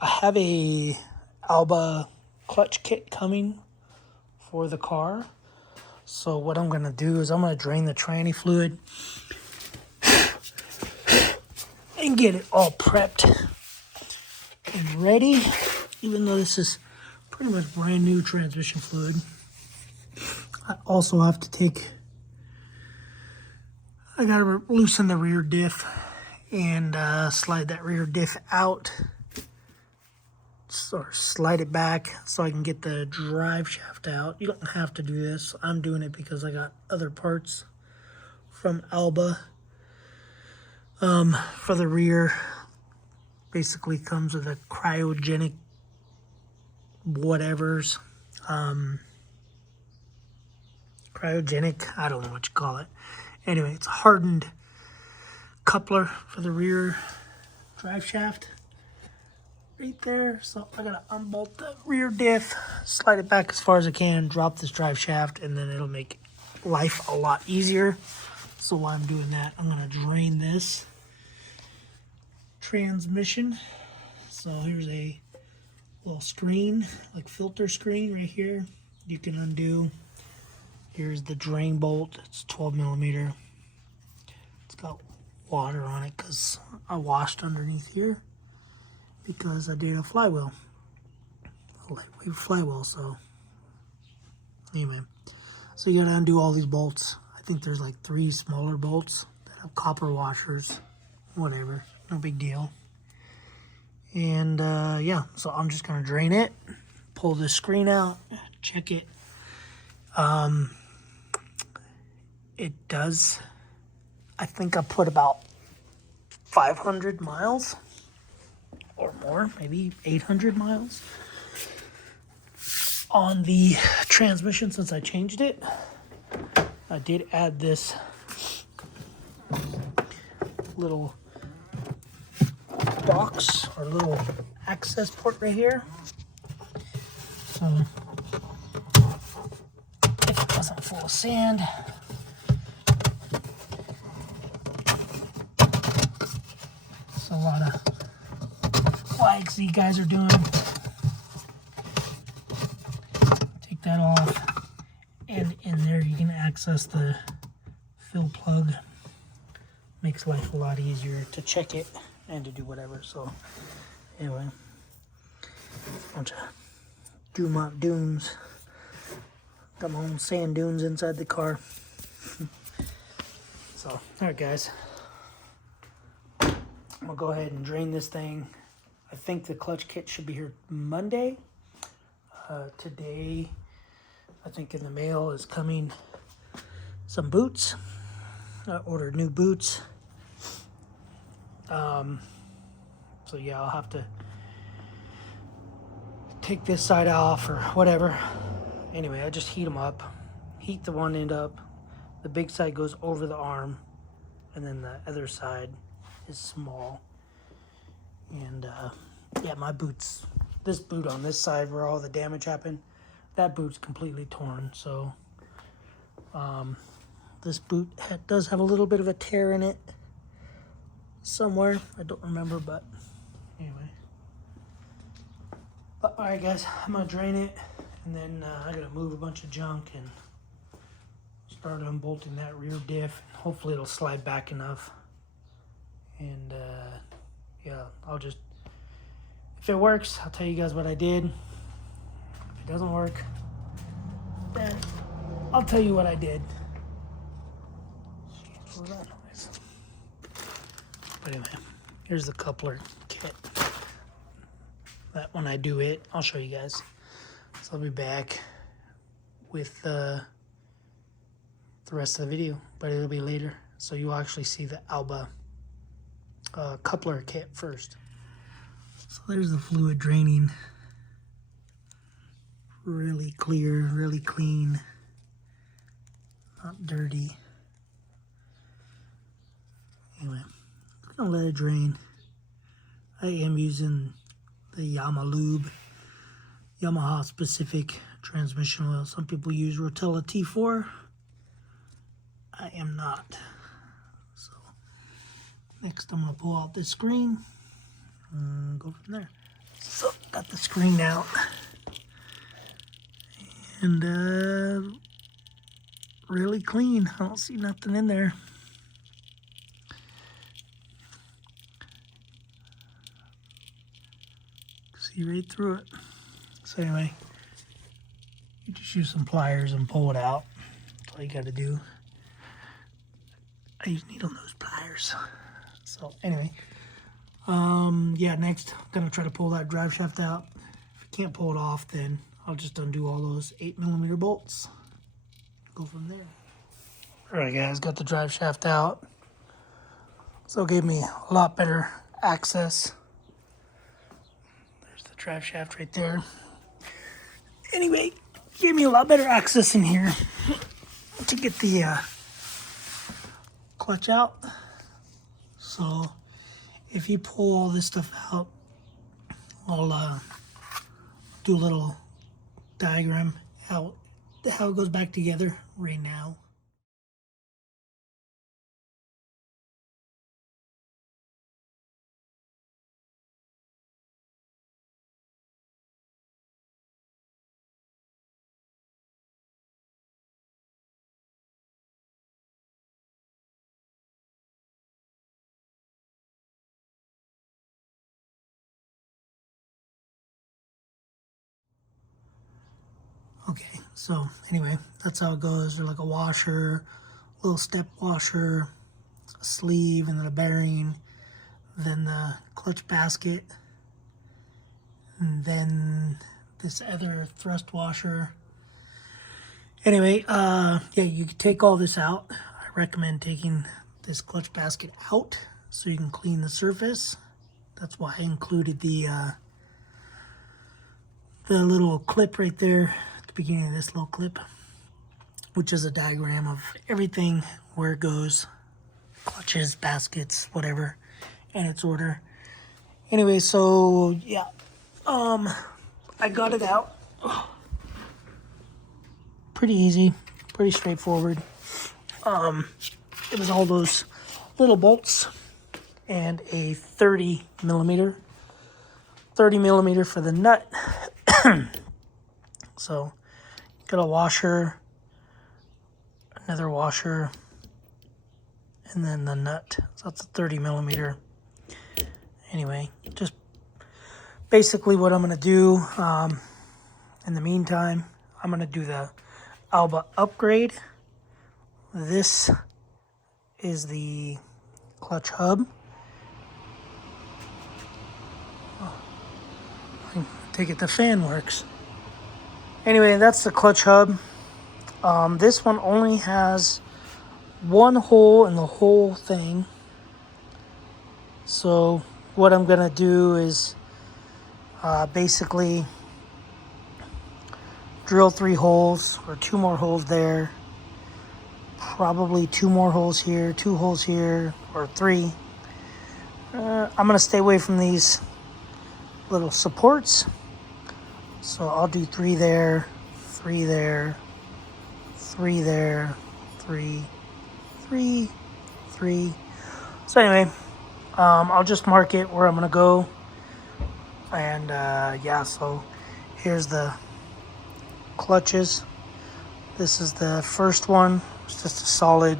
I have a Alba clutch kit coming for the car. So what I'm going to do is I'm going to drain the tranny fluid and get it all prepped and ready. Even though this is pretty much brand new transmission fluid, I also have to I got to loosen the rear diff and slide that rear diff out, or slide it back so I can get the drive shaft out. You don't have to do this. I'm doing it because I got other parts from Alba for the rear. Basically comes with a cryogenic whatevers. Cryogenic, I don't know what you call it. Anyway, it's a hardened coupler for the rear drive shaft right there. So I gotta unbolt the rear diff, slide it back as far as I can, drop this drive shaft, and then it'll make life a lot easier. So while I'm doing that, I'm gonna drain this transmission. So here's a little screen, like filter screen right here. You can undo. Here's the drain bolt. It's 12 millimeter. It's got water on it because I washed underneath here because I did a flywheel, a lightweight flywheel. So anyway, so you gotta undo all these bolts. I think there's like 3 smaller bolts that have copper washers. Whatever, no big deal. And yeah, so I'm just gonna drain it, pull this screen out, check it. It does, I think I put about 500 miles or more, maybe 800 miles on the transmission since I changed it. I did add this little box or little access port right here. So if it wasn't full of sand, it's a lot of likes you guys are doing. Take that off, and in there you can access the fill plug. Makes life a lot easier to check it and to do whatever. So anyway, bunch of dooms. Got my own sand dunes inside the car. So alright guys, I'm gonna go ahead and drain this thing. I think the clutch kit should be here Monday. Today, I think in the mail is coming some boots. I ordered new boots. So yeah, I'll have to take this side off or whatever. Anyway, I just heat them up. Heat the one end up. The big side goes over the arm, and then the other side is small. And yeah, my boots, this boot on this side where all the damage happened, that boot's completely torn. So this boot does have a little bit of a tear in it somewhere. I don't remember, but anyway. But all right, guys, I'm gonna drain it, and then I gotta move a bunch of junk and start unbolting that rear diff. Hopefully it'll slide back enough. And yeah, I'll just, if it works, I'll tell you guys what I did. If it doesn't work, then I'll tell you what I did. What was that noise? But anyway, here's the coupler kit. That when I do it, I'll show you guys. So I'll be back with the rest of the video, but it'll be later. So you'll actually see the Alba coupler kit first. So there's the fluid draining. Really clear, really clean, not dirty. Anyway, I'm gonna let it drain. I am using the Yamaha specific transmission oil. Some people use Rotella T4. I am not. So next I'm gonna pull out this screen and go from there. So got the screen out, and really clean. I don't see nothing in there. See right through it. So anyway, you just use some pliers and pull it out. That's all you got to do. I use needle nose pliers. So anyway, yeah, next I'm gonna try to pull that drive shaft out. If I can't pull it off, then I'll just undo all those 8mm bolts. Go from there. Alright guys, got the drive shaft out. So it gave me a lot better access. There's the drive shaft right there. Anyway, gave me a lot better access in here to get the clutch out. So if you pull all this stuff out, I'll do a little diagram how it goes back together right now. Okay, so anyway, that's how it goes. There's like a washer, a little step washer, a sleeve, and then a bearing, then the clutch basket, and then this other thrust washer. Anyway, yeah, you can take all this out. I recommend taking this clutch basket out so you can clean the surface. That's why I included the little clip right there at the beginning of this little clip, which is a diagram of everything, where it goes, clutches, baskets, whatever, in its order. Anyway, so yeah, I got it out. Pretty easy, pretty straightforward. It was all those little bolts and a 30mm for the nut. So got a washer, another washer, and then the nut. So that's a 30mm. Anyway, just basically what I'm gonna do in the meantime, I'm gonna do the Alba upgrade. This is the clutch hub. I take it the fan works. Anyway, that's the clutch hub. This one only has one hole in the whole thing. So what I'm gonna do is basically drill 3 holes, or 2 more holes there, probably 2 more holes here, 2 holes here, or 3. I'm gonna stay away from these little supports, so I'll do 3 there, 3 there, 3 there, 3, 3, 3. So anyway, I'll just mark it where I'm gonna go, and yeah, so here's the clutches. This is the first one. It's just a solid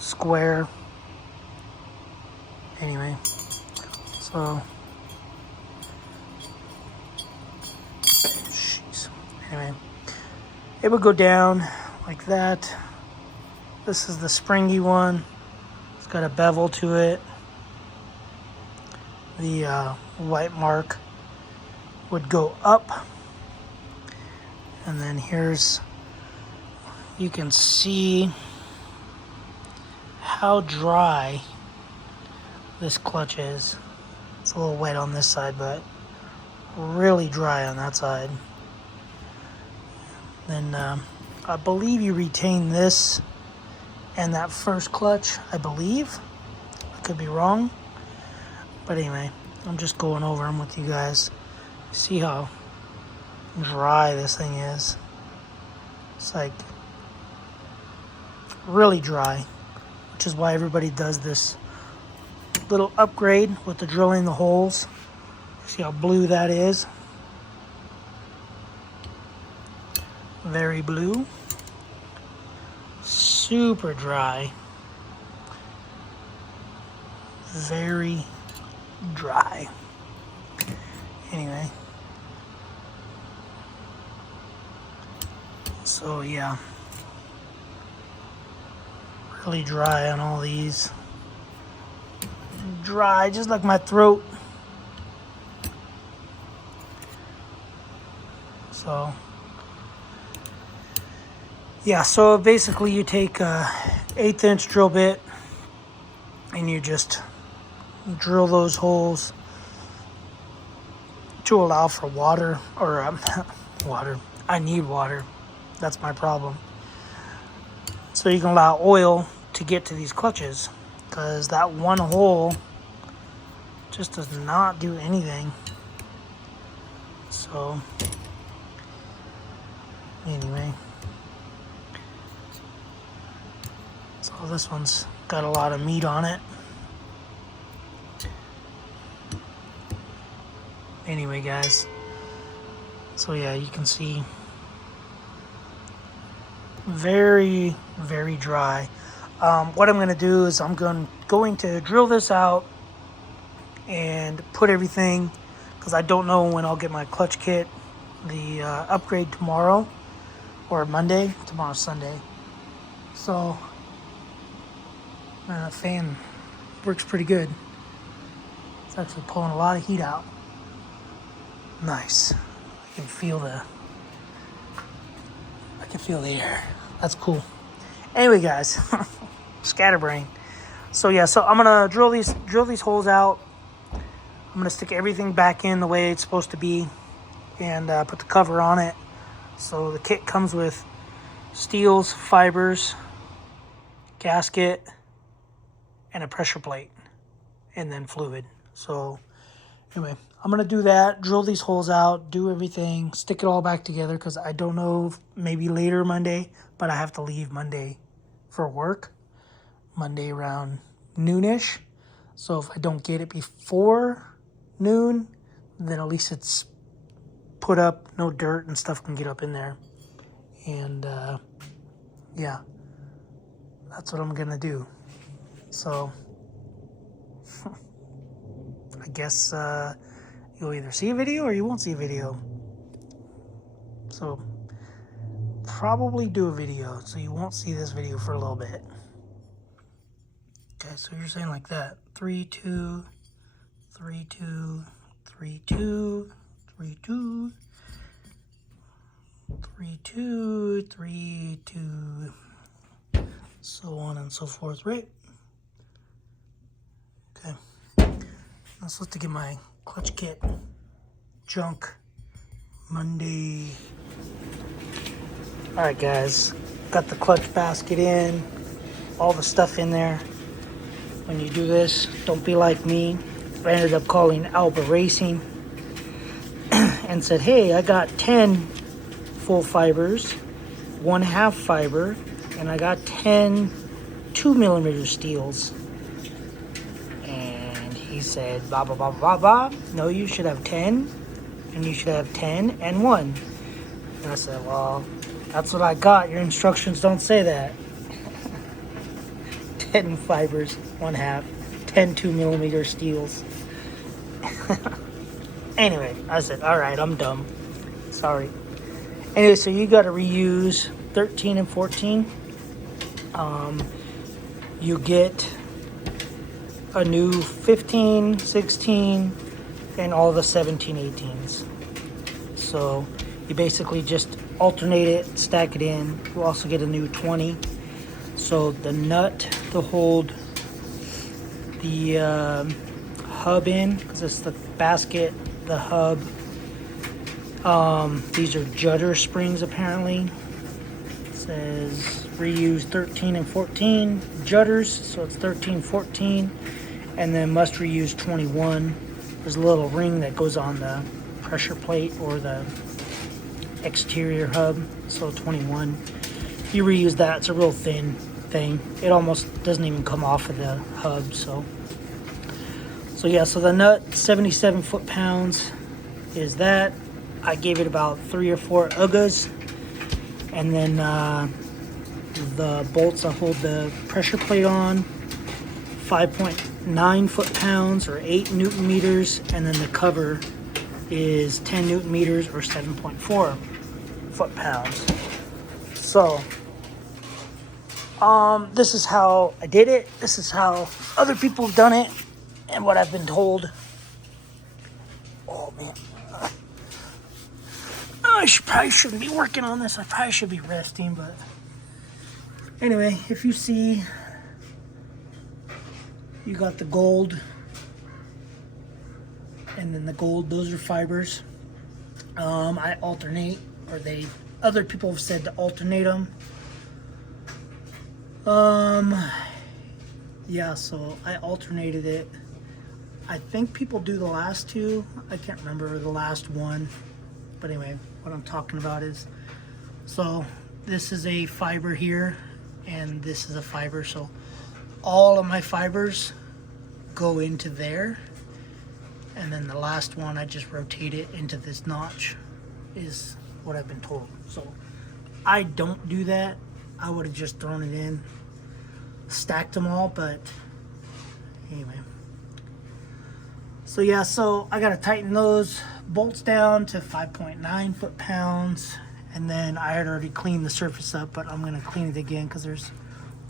square. Anyway, so jeez. Anyway, it would go down like that. This is the springy one. It's got a bevel to it. The white mark would go up, and then here's, you can see how dry this clutch is. It's a little wet on this side, but really dry on that side. Then I believe you retain this and that first clutch, I believe. I could be wrong. But anyway, I'm just going over them with you guys. See how dry this thing is. It's like really dry, which is why everybody does this little upgrade with the drilling the holes. See how blue that is? Very blue. Super dry. Very dry. Anyway. So yeah. Really dry on all these. Dry, just like my throat. So yeah, so basically you take a 1/8 inch drill bit and you just drill those holes to allow for water, or water. I need water. That's my problem. So you can allow oil to get to these clutches, because that one hole just does not do anything. So anyway, so this one's got a lot of meat on it. Anyway, guys, so yeah, you can see very, very dry. What I'm going to do is I'm going to drill this out and put everything, because I don't know when I'll get my clutch kit, the upgrade tomorrow or Monday. Tomorrow's Sunday. So that fan works pretty good. It's actually pulling a lot of heat out. Nice. I can feel the air. That's cool. Anyway, guys, scatterbrain. So yeah, so I'm gonna drill these holes out. I'm gonna stick everything back in the way it's supposed to be, and put the cover on it. So the kit comes with steels, fibers, gasket, and a pressure plate, and then fluid. So anyway, I'm gonna do that, drill these holes out, do everything, stick it all back together, because I don't know if maybe later Monday, but I have to leave Monday for work, Monday around noonish. So if I don't get it before noon, then at least it's put up, no dirt and stuff can get up in there. And yeah, that's what I'm gonna do. So I guess you'll either see a video or you won't see a video. So probably do a video, so you won't see this video for a little bit. Okay, so you're saying like that. 3, 2, 3, 2, 3, 2, 3, 2, 3, 2, 3, 2, so on and so forth, right? Okay. I'm supposed to get my clutch kit junk Monday. Alright, guys, got the clutch basket in, all the stuff in there. When you do this, don't be like me. I ended up calling Alba Racing and said, hey, I got 10 full fibers, 1/2 fiber, and I got 10 2mm steels. And he said, blah, blah, blah, blah, blah. No, you should have 10, and you should have 10 and 1. And I said, well, that's what I got. Your instructions don't say that. 10 fibers, 1/2, 10 2mm steels. Anyway, I said, all right, I'm dumb. Sorry. Anyway, so you got to reuse 13 and 14. You get a new 15, 16, and all the 17, 18s. So you basically just alternate it, stack it in. You also get a new 20. So the nut to hold the hub in, because it's the basket, the hub. These are judder springs apparently. It says reuse 13 and 14 judders, so it's 13, 14, and then must reuse 21. There's a little ring that goes on the pressure plate or the exterior hub, so 21. You reuse that. It's a real thin thing. It almost doesn't even come off of the hub. So So yeah, so the nut, 77 foot-pounds is that. I gave it about 3 or 4 UGAs. And then the bolts I hold the pressure plate on, 5.9 foot-pounds or 8 Newton meters. And then the cover is 10 Newton meters or 7.4 foot-pounds. So this is how I did it. This is how other people have done it and what I've been told. Oh man, I probably shouldn't be working on this. I probably should be resting, but anyway, if you see, you got the gold, and then the gold, those are fibers. I alternate, or other people have said to alternate them. Yeah, so I alternated it. I think people do the last two. I can't remember the last one. But anyway, what I'm talking about is, so this is a fiber here, and this is a fiber. So all of my fibers go into there. And then the last one, I just rotate it into this notch, is what I've been told. So I don't do that. I would have just thrown it in, stacked them all, but anyway. So yeah, so I gotta tighten those bolts down to 5.9 foot-pounds, and then I had already cleaned the surface up, but I'm gonna clean it again because there's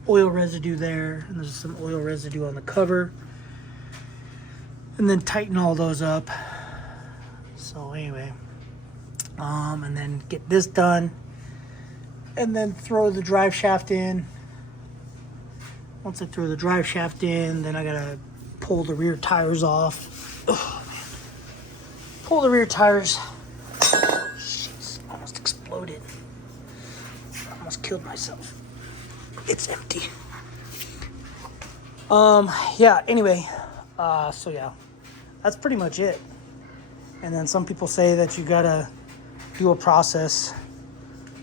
oil residue there, and there's some oil residue on the cover, and then tighten all those up. So anyway, and then get this done, and then throw the drive shaft in. Once I throw the drive shaft in, then I gotta pull the rear tires off. Oh, man. Pull the rear tires. Jeez, almost exploded. Almost killed myself. It's empty. Yeah, anyway. So yeah, that's pretty much it. And then some people say that you gotta do a process.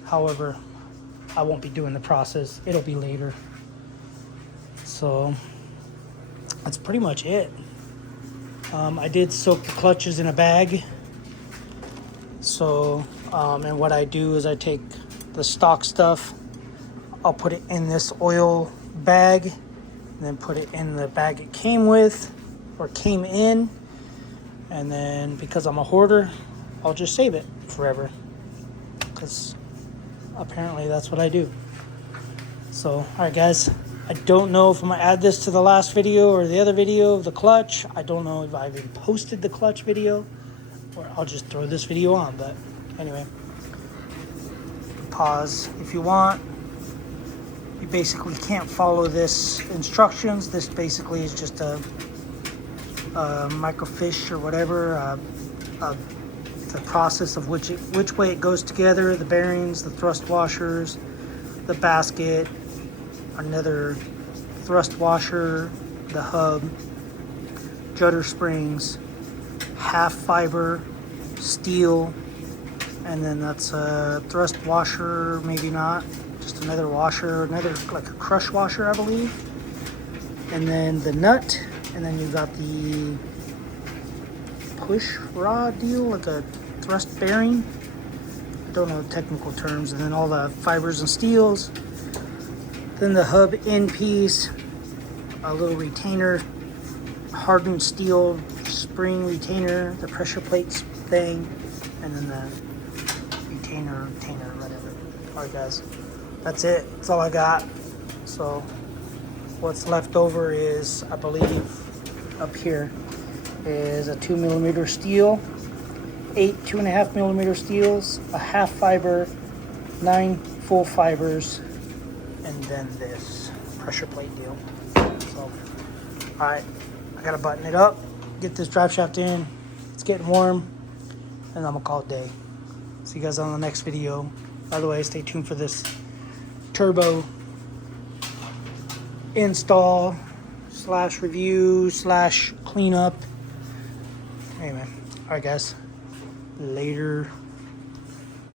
However, I won't be doing the process. It'll be later. So that's pretty much it. I did soak the clutches in a bag. So, and what I do is I take the stock stuff, I'll put it in this oil bag, and then put it in the bag it came with, or came in. And then because I'm a hoarder, I'll just save it forever. Because apparently that's what I do. So, alright guys. I don't know if I'm going to add this to the last video or the other video of the clutch. I don't know if I've even posted the clutch video, or I'll just throw this video on. But anyway, pause if you want. You basically can't follow this instructions. This basically is just a microfiche or whatever. The process of which way it goes together, the bearings, the thrust washers, the basket, another thrust washer, the hub, judder springs, half fiber, steel, and then that's a thrust washer, maybe not, just another washer, another like a crush washer, I believe. And then the nut, and then you got the push rod deal, like a thrust bearing. I don't know the technical terms. And then all the fibers and steels. Then the hub end piece, a little retainer, hardened steel spring retainer, the pressure plates thing, and then the retainer, whatever. Alright guys, that's it. That's all I got. So what's left over is, I believe, up here is a 2mm steel, 8 2.5mm steels, a half fiber, 9 full fibers, and then this pressure plate deal. So, alright, I gotta button it up, get this drive shaft in, it's getting warm, and I'm gonna call it day. See you guys on the next video. By the way, stay tuned for this turbo install / review / cleanup. Anyway, alright guys, later.